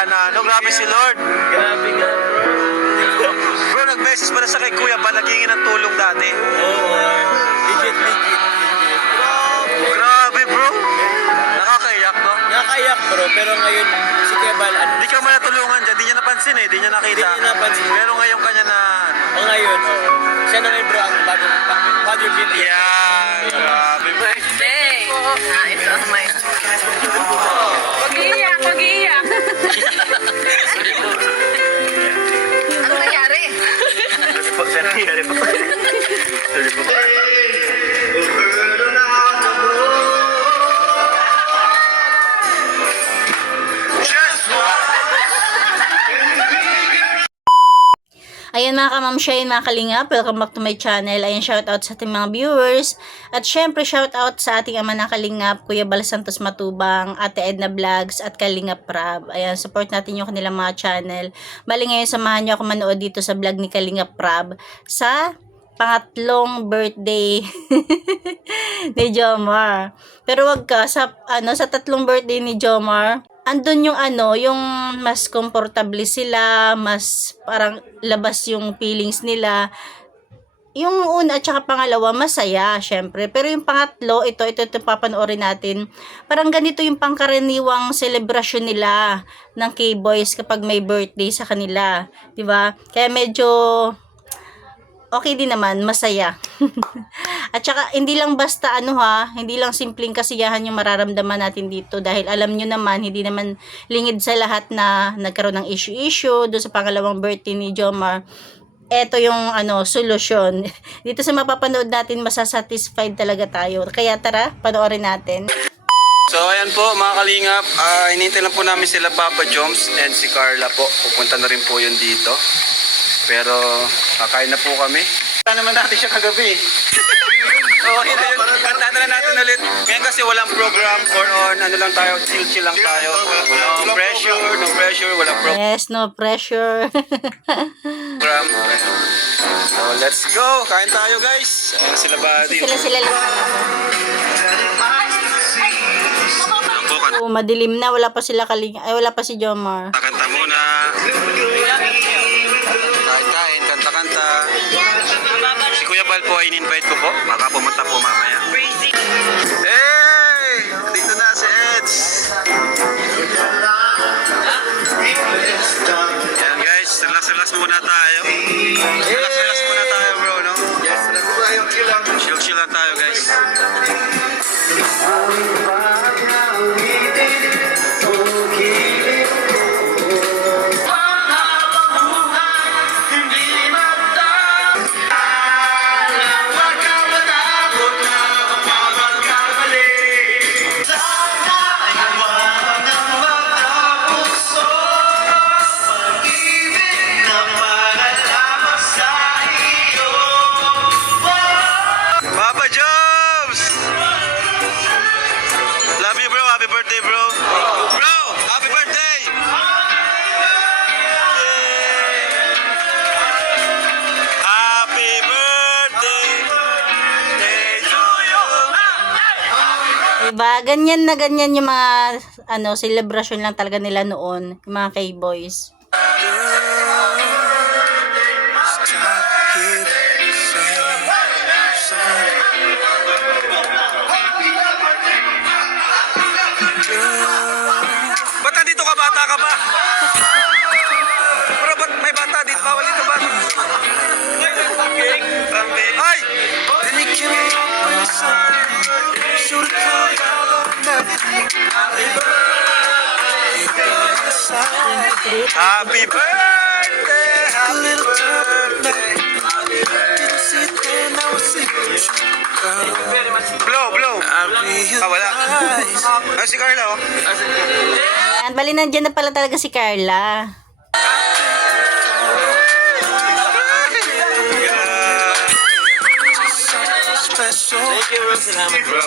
sana. No, grabe si Lord. Grabe nga, bro. Bro, nag-message pala siya kay Kuya Bal, naghingi ng tulong dati. Oo. Legit. Grabe, bro. Nakakaiyak, no? Nakakaiyak, bro. Pero ngayon, si Kuya Bal, ano? Hindi ka man natulungan dyan, di niya napansin eh, di niya nakita. Hindi niya napansin. Pero ngayon kanya na... O ngayon, siya na ngayon, bro, ang bagong father video. Yeah, grabe, bro. Birthday! It's on my... Pag-iiyak, pag-iiyak. Ano nangyari? Sorry po. Ayan mga kamamsyahin, mga kalingap, welcome back to my channel. Ayan, shoutout sa ating mga viewers. At syempre, shoutout sa ating ama na kalingap, Kuya Bal Santos Matubang, Ate Edna Vlogs, at Kalingap Prab. Ayan, support natin yung kanilang mga channel. Bali ngayon, samahan nyo ako manood dito sa vlog ni Kalingap Prab sa pangatlong birthday ni Jomar. Pero wag ka, sa tatlong birthday ni Jomar, andun yung yung mas komportable sila, mas parang labas yung feelings nila. Yung una at saka pangalawa, masaya, syempre. Pero yung pangatlo, ito papanoorin natin. Parang ganito yung pangkaraniwang celebration nila ng K-Boys kapag may birthday sa kanila. Diba? Kaya medyo okay din naman, masaya. At saka, hindi lang basta hindi lang simpleng kasiyahan yung mararamdaman natin dito dahil alam nyo naman, hindi naman lingid sa lahat na nagkaroon ng issue doon sa pangalawang birthday ni Jomar. Ito yung solusyon. Dito sa mapapanood natin, masasatisfied talaga tayo. Kaya tara, panoorin natin. So ayan po mga kalingap, hinihintay lang po namin sila Papa Joms and si Carla po. Pupunta na rin po yun dito. Pero kakain na po kami. Kanta naman natin siya kagabi. Okay na yun. Kanta na natin ulit. Ngayon kasi walang program or on lang tayo, chill lang tayo. No pressure, walang program. Yes, no pressure. So let's go. Kain tayo guys. Sila Buddy. Sila lang. Madilim na, wala pa sila wala pa si Jomar. Kanta muna. Kain, kanta. Si Kuya Bal po ay in-invite ko po. Baka pumunta po mamaya. Hey! Dito na si Eds. Yan guys, relax muna tayo. Relax muna tayo bro, no? Yes, chill lang tayo guys. Papa Joms! Love you bro, happy birthday bro. Bro, happy birthday! Happy birthday to you! Diba? Ganyan yung mga celebration lang talaga nila noon, yung mga K-Boys. Ba't nandito ka? Bata ka ba? Pero ba't may bata dito? Bawal dito ba? Ay! Happy birthday! Happy birthday! Blow! Wala. Si Carla, oh. Ayan, bali nandiyan na pala talaga si Carla. Thank you, bro. Salamat, bro.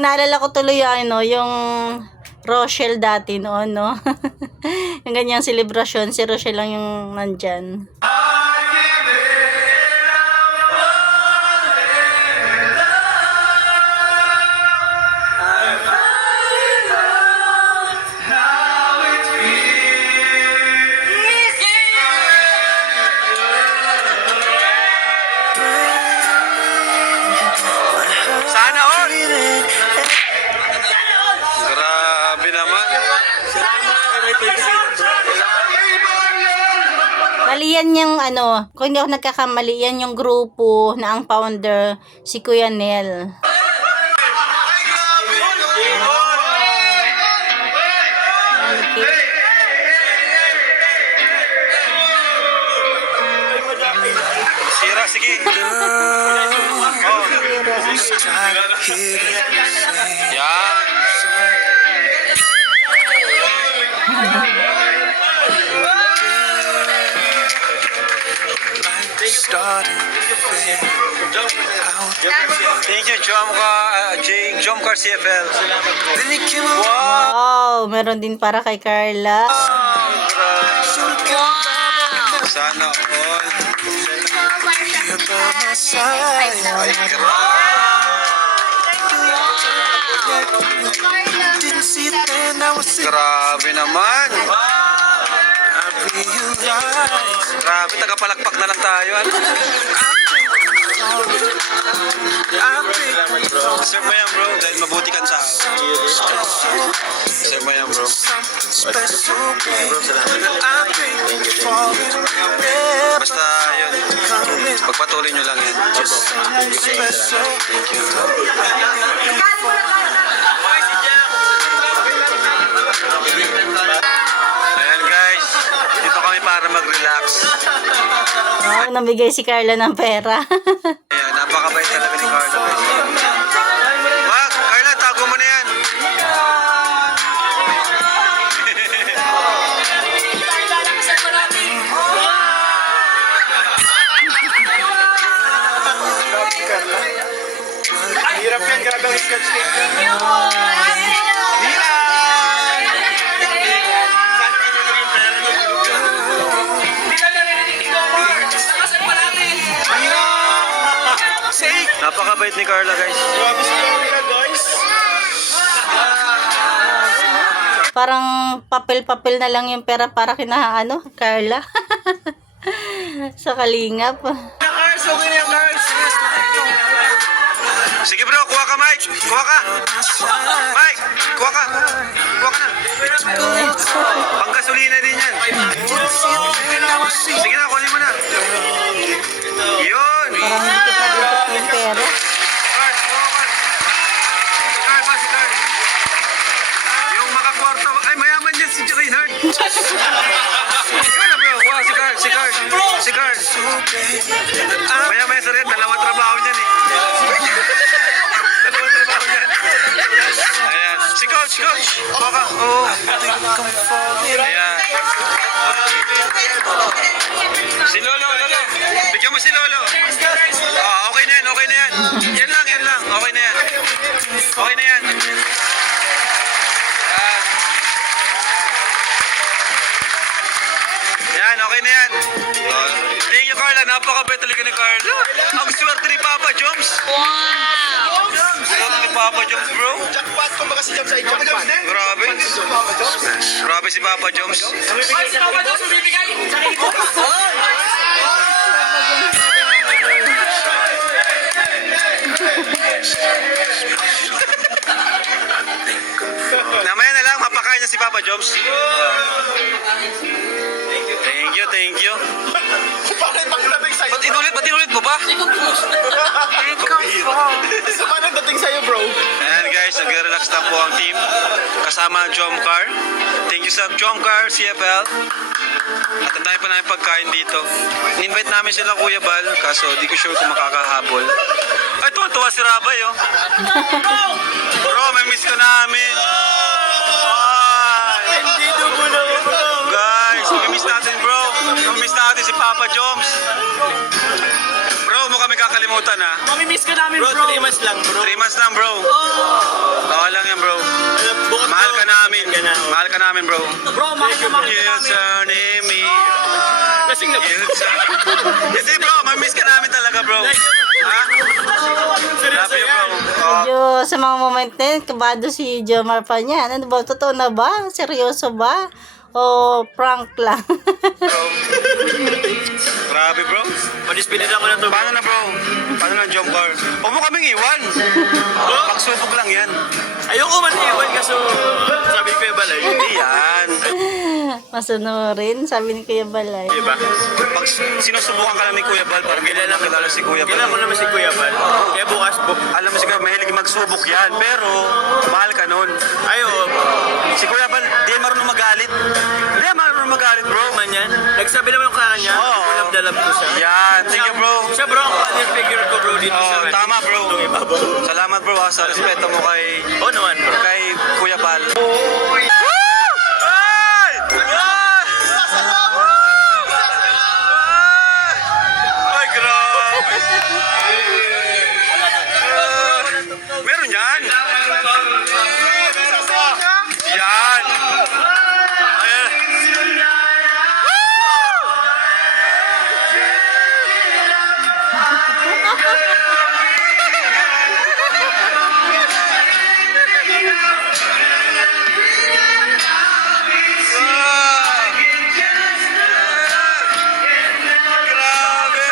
Parang naalala ko tuloy yung Rochelle dati noon, no? Yung ganyang selebrasyon, si Rochelle lang yung nandyan. Sana all! Grabe naman. Bali yan yung kung hindi ako nagkakamali, yan yung grupo na ang founder, si Kuya Nel. Okay. Sira, sige. Yan. Thank you, Jomcar CFL. Wow! Wow, meron din para kay Carla. Sana all. Ay, grabe naman. Grabe, tagapalakpak na lang tayo. Ano? Serve mo yan, bro, dahil mabuti kang tao. Serve mo yan, bro. Basta yun, pagpatuloy nyo lang yan. Thank you. Ayan guys, dito kami para mag-relax. Wow, nabigay si Carla ng pera. Ayan, napakabait talaga ni Carla. Wag, Carla, tago mo na yan. Hirap yan, grabe ang sketch tape. Napakabait ni Carla, guys. Grabe si Carla, guys. Parang papel-papel na lang yung pera para kina Carla. Sa kalingap. Cars, okay na yung cars. Sige bro, kuha ka Mike. Kuha ka. Mike, kuha ka. Kuha ka na. Panggasolina din yan. Sige na, kunin mo na. Yun. Parang dikit na dikit yung pera. Card, kuha ka. Si Card ba, si Card? Yung makakwarta. Ay, mayaman yan si Reinhardt. Ikaw na bro, kuha si Card, si Card. Si Card. Mayaman yan sa red, dalawang trabaho niyan eh. Dalawang trabaho niyan. Ayan. Si Coach. Kuha ka. Oo. Ayan. Si Lolo. Bigyan mo si Lolo. Okay na yan. Yan lang. Okay na yan. Yan, okay na yan. Thank you, Carla. Napakabait talaga ni Carla. Ang swerte ni Papa Joms. Wow! Swerte ni Papa Joms, bro. Jackpot, kumbaga si James ay jackpot. Grabe. Grabe si Papa Joms. Namaya na lang, mapakain niya si Papa Joms. Thank you. Bakit pang dating sa'yo? Ba't inulit mo ba? Sama nang dating sa'yo, bro. Ayan guys, nag-relax na po ang team. Kasama ang Jomcar. Thank you sa Jomcar, CFL. At ang dami pa namin pagkain dito. In-invite namin sila Kuya Bal, kaso di ko sure kung makakahabol. Ay, tuwa si Rabay, oh. Bro, may miss ka namin. Ay, Hindi dugo na, bro. guys, may miss natin, bro. May miss natin si Papa Joms. Bro, mo kami kakalimutan ha. Mamimiss ka namin, bro. 3 months lang, bro. 3 months lang bro. Bawal lang yan bro. Mahal ka namin. Mahal ka namin bro. Bro, mahal ka namin. You turning me. Kasing na, bro. Kasi bro, mamiss ka namin talaga bro. Ha? Love you bro. Medyo sa mga moment na yun, kabado si Jomar pa niya. Ano ba? Totoo na ba? Seryoso ba? O prank lang? Grabe bro. Padispinita mo na to. Paano na bro? Paano na jump car? Huwag mo kaming iwan. Pagsubok lang yan. Ayoko man iwan kaso sabi ko yung balay. Hindi yan. Masunurin, sabi ni Kuya Balay. Diba? Pag sinusubukan ka lang ni Kuya Bal, parang kilala si Kuya Bal. Kilala ko naman si Kuya Bal. Kaya bukas Alam mo siguro, mahilig magsubok yan. Pero, mahal ka nun. ayo, Si Kuya Bal, di yan marunong magalit. Di yan marunong magalit bro. man yan. Nagsabi naman yung kanya niya. Oo. Love na love ko siya. Yan, thank you bro. Siya bro, ang father figure ko bro dito sa Oh, tama bro. Itong ibabaw. Salamat bro sa respeto mo kay Oo naman bro. Kuya Bal. Ay, grabe. Meron yan. Yan. Ayan. Grabe. Grabe.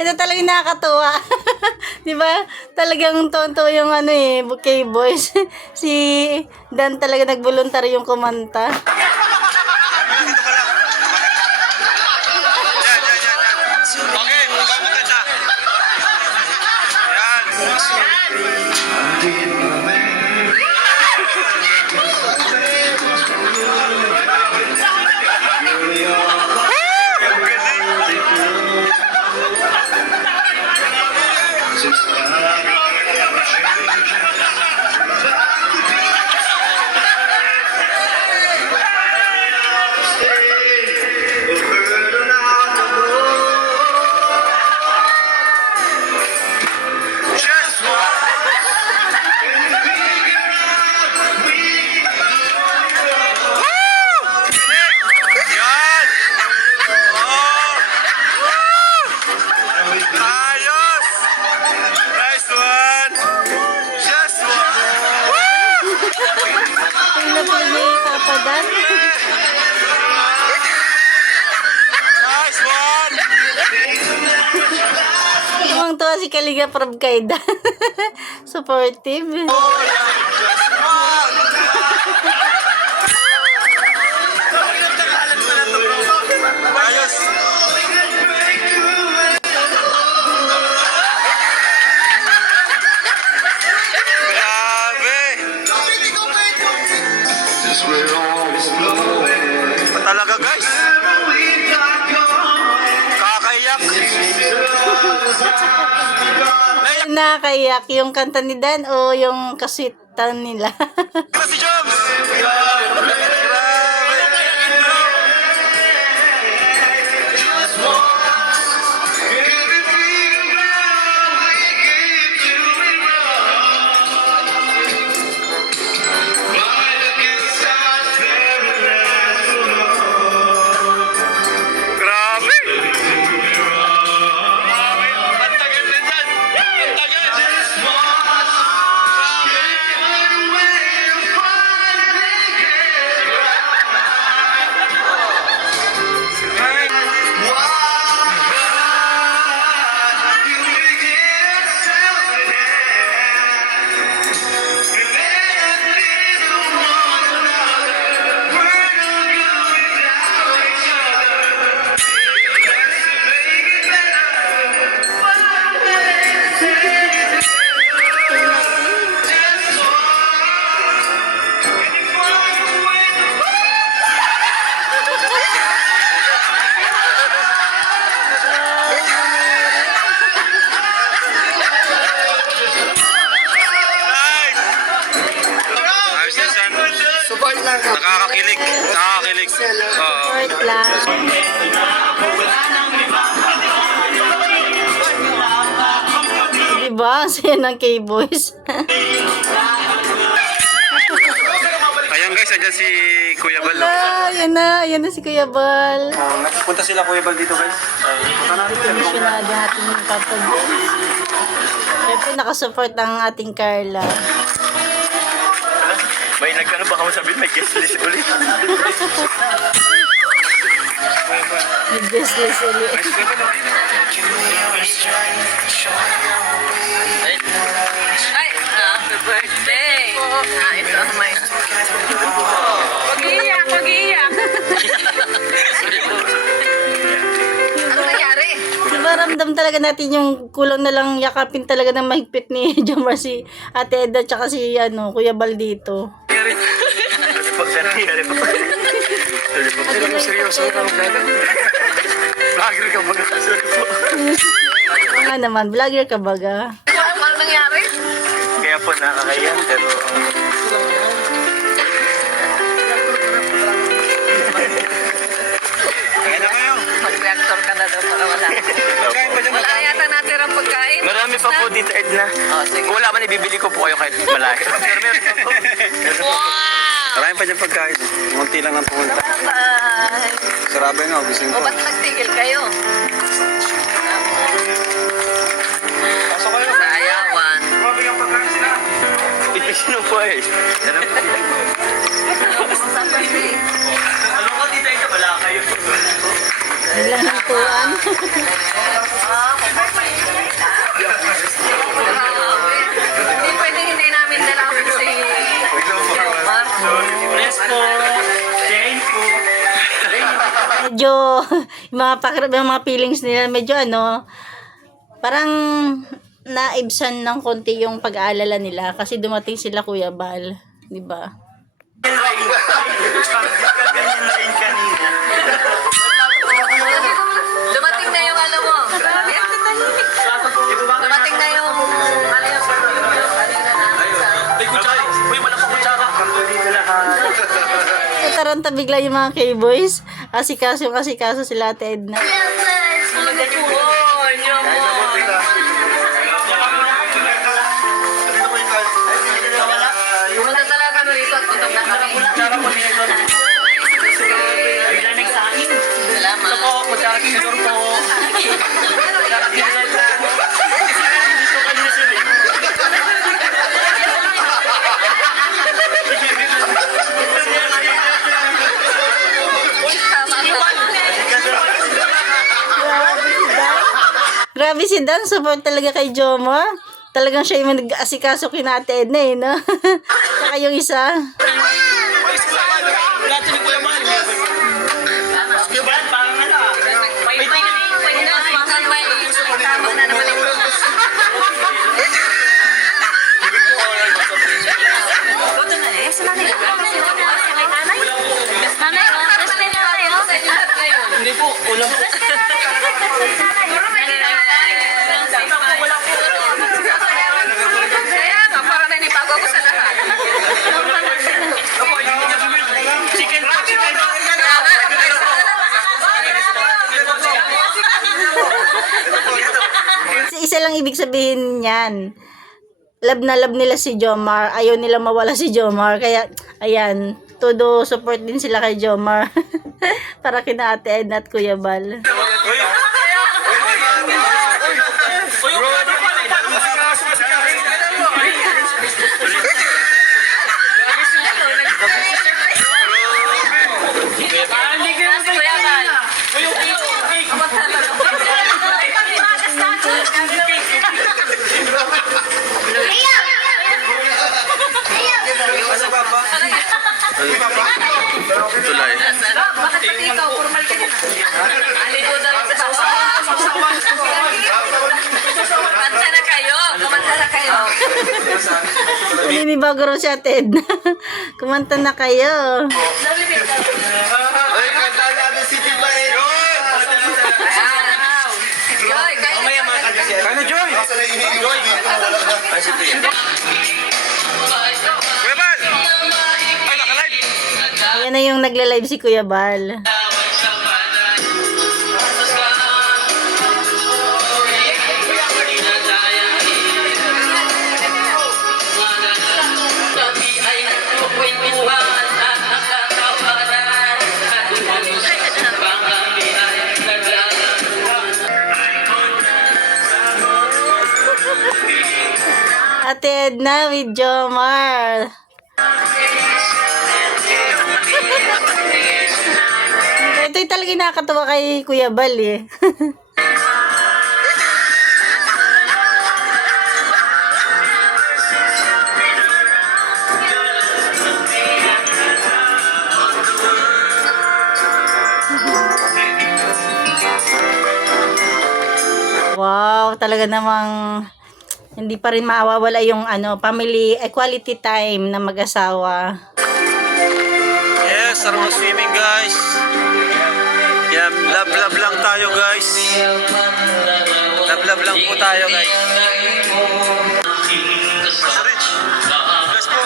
Ito talagang nakakatuwa. Di ba? Talagang tonto yung ano eh, Bouquet Boys. Si Dan talaga nagboluntaryo yung kumanta. Dito ka lang. Yan, yan, yan, yan. Okay, ikaw maganda. Yan. Ang galing. Just Yan! Oh! Ayos! Nice one! Just one! Tingnan po niya yung kapadan. Nice one! Tumang-tuwa si Kalinga Prab kay Dan. Supportive. Ayos! Grabe! Talaga guys! Kakaiyak! Nakakaiyak yung kanta ni Dan o yung kaswitan nila. Si Joms! Grabe! Grabe! Ang tagal na dyan! Ang tagal! Support lang kami. Nakakakilig. Nakakakilig. Oo. Short lang. Diba? Ang saya ng K-Boys. Ayan guys, andyan si Kuya Bal. Ayan na si Kuya Bal. Punta sila Kuya Bal dito guys. Punta natin. Komisyonado natin yung kapag. Siyempre nakasupport ang ating Carla. May nagkano baka mo sabihin, may guest list ulit. Nag-guest list ulit. Ay, happy birthday! Ito ang may... Pag-iiyak, pag-iiyak! Ano nangyari? Diba ramdam talaga natin yung kulang na lang yakapin talaga ng mahigpit ni Jomar si Ate Edna tsaka si Kuya Bal dito. Seryoso ka vlogger. Vlogger ka ba? Sorry po. Oo nga naman, vlogger ka baga. Ano nangyari? Kaya po nakakayan pero Kaya na kayo. Mag-reactor ka na daw para wala. Pagkain pa dyan. Wala yata natirang pagkain. marami pa po dito Edna. sige. Kung wala man ibibili ko po kayo kahit malayo. Pero meron pa po. Marami pa dyan pagkain. Munti lang ang pumunta. Bye! Sarabay nga, gusto O ko. ba't nagtigil kayo? Pasok kayo. Sa ayawan. Grabe ang pagkain sila. Sino po eh? Sa birthday. Ano ko dito ito? Wala kayo. Biglang hintuan. Hindi pwedeng hindi namin dalawin si Jomar. Yes po. Thank you. Medyo, yung mga feelings nila, medyo parang naibsan ng konti yung pag-aalala nila kasi dumating sila Kuya Bal. Diba? Ganyan na rin kanina. Dumating na yung ano mo. Dumating na yung ano yung May kutsara. Uy, wala pang kutsara. Dito lahat. Taranta bigla yung mga K-Boys. Asikaso sila Ate Edna. Pumunta talaga kami rito at putok na kami. Bilamig sa akin. Salamat. Po, kutsara kinidor po. Kutsara kinidor po. Dito kanina sila eh. Grabe si Dan, support talaga kay Jomar. Talagang siya yung nag-asikaso kina Ate Edna no? Saka yung isa. Hindi po, ulam po. Kaya nga, para na nipago ko sa lahat. Chicken po, chicken. Isa lang ibig sabihin niyan. Love na love nila si Jomar. Ayaw nila mawala si Jomar. Kaya, ayan, todo support din sila kay Jomar. Para kina Ate Edna at Kuya Bal. Tulay. Bakit pati ikaw, formal ka din. Aligo daw sa kumanta na kayo. Kumanta na kayo. Ninibago rin si Ate Edna. Kumanta na kayo. Ay, kanta natin si Tiba eh. Joy, kayo. Kano, Joy? Joy. Kuya Bal! Ay, naka-live. habang nagla-live si Kuya Bal. Ate Edna with Jomar. Ito'y talaga nakakatawa kay Kuya Bal eh. Wow, talaga namang hindi pa rin mawawala yung family equality time na mag-asawa. Yes, sarap mag-swimming guys. Yan, love lang tayo guys. Love lang po tayo guys. Sir Rich, bless po.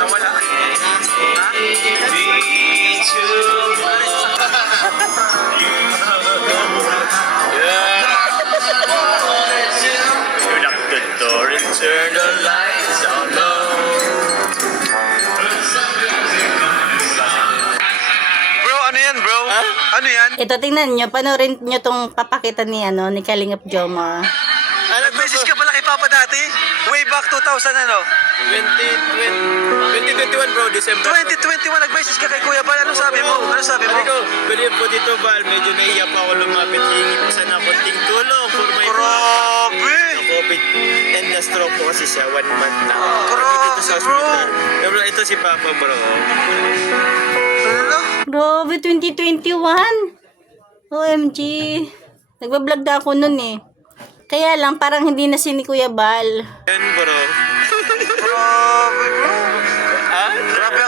Nawala. You lock the door and turn the lights on low. Bro, ano yan bro? Ano yan? Ito, tingnan nyo, panoorin nyo tong papakita ni Kalingap Jomar. Nag-message ka pala kay Papa dati? Way back 2000 ano? 2021 bro, December. 2021 nag-message ka kay Kuya Bal. Ano sabi mo? Ano sabi mo? Sabi ko, believe po dito Bal, medyo naiyak pa ako lumapit. Hingi po sana konting tulong for my Grabe! COVID and na-stroke po kasi siya 1 month na. Grabe, Dito sa bro. hospital. Pero ito si Papa bro. Ano? Grabe, 2021. OMG. Nagbablog na ako nun eh. Kaya lang, parang hindi na si ni Kuya Bal. Yan bro. Grabe bro. Ah? Grabe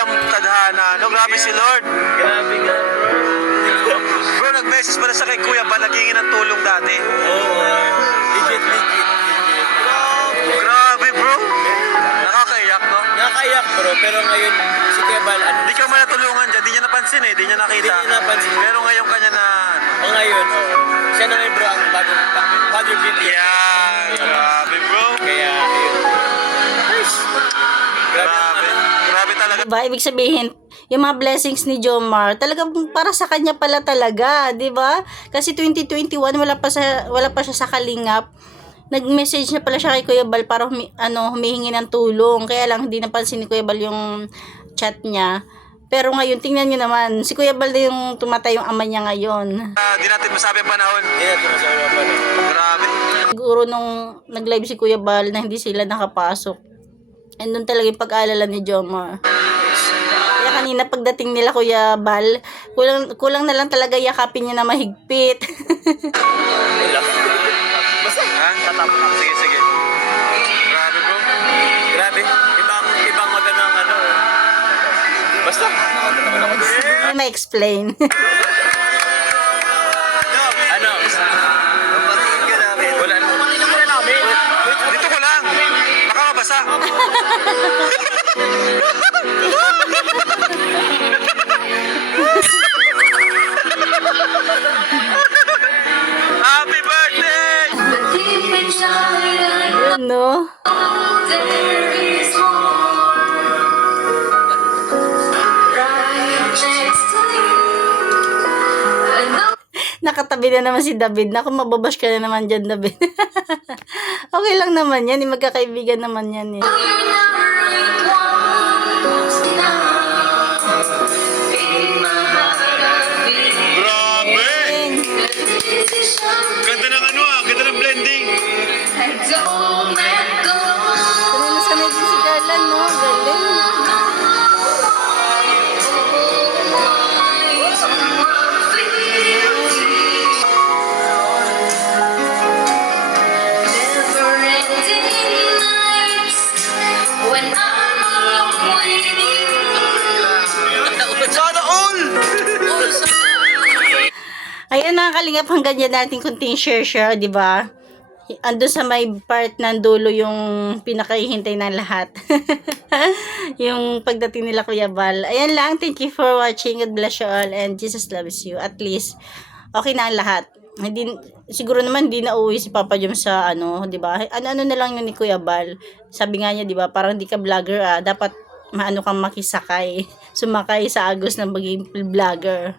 ang tadhana. No, grabe si Lord. Grabe nga bro. Bro, nag-message pala sa kay Kuya Bal. Naghingi ng tulong dati. Oo. Legit. Grabe bro. Nakakaiyak no? Nakaiyak bro, pero ngayon si Kuya Bal, Hindi ka man natulungan dyan. Di niya napansin eh. Di niya nakita. Di niya napansin. Pero ngayon kanya na... ngayon, siya na ngayon bro ang bagong father figure. Yeah. Grabe bro. Kaya, ayun. Nice. Grabe. Grabe talaga. Diba? Ibig sabihin, yung mga blessings ni Jomar, talagang para sa kanya pala talaga, 'di ba? Kasi 2021 wala pa siya sa Kalingap. Nag-message na pala siya kay Kuya Bal para humihingi ng tulong. Kaya lang hindi napansin ni Kuya Bal yung chat niya. Pero ngayon, tingnan niyo naman, si Kuya Bal na yung tumatay yung ama niya ngayon. Di natin masabi ang panahon. Kaya ito na sa ulo pa. Grabe. Siguro nung nag-live si Kuya Bal na hindi sila nakapasok. And doon talaga yung pag-aalala ni Jomar. Kaya kanina pagdating nila Kuya Bal, kulang na lang talaga yakapin niya na mahigpit. Basta, Ha? tatapos na. Sige. Grabe bro. Grabe. Ibang magandang Basta. Hindi ma-explain. Ano? Papatingin ka namin. Wala na. Papatingin ka namin. Dito ko lang. Baka mabasa. Happy birthday! No? Nakatabi na naman si David. Naku, mababash ka na naman dyan, David. Okay lang naman yan. Magkakaibigan naman yan eh. Grabe! Ayan mga kalingap, hanggang dyan natin kunting share, di ba? Andun sa may part ng dulo yung pinakahihintay ng lahat. Yung pagdating nila Kuya Bal. Ayan lang, thank you for watching. God bless you all and Jesus loves you. At least, okay na ang lahat. Hindi, siguro naman hindi na uwi si Papa Jom sa ano, di ba? Ano na lang yun ni Kuya Bal. Sabi nga niya, di ba, parang di ka vlogger dapat maano kang makisakay. Sumakay sa agos ng maging vlogger.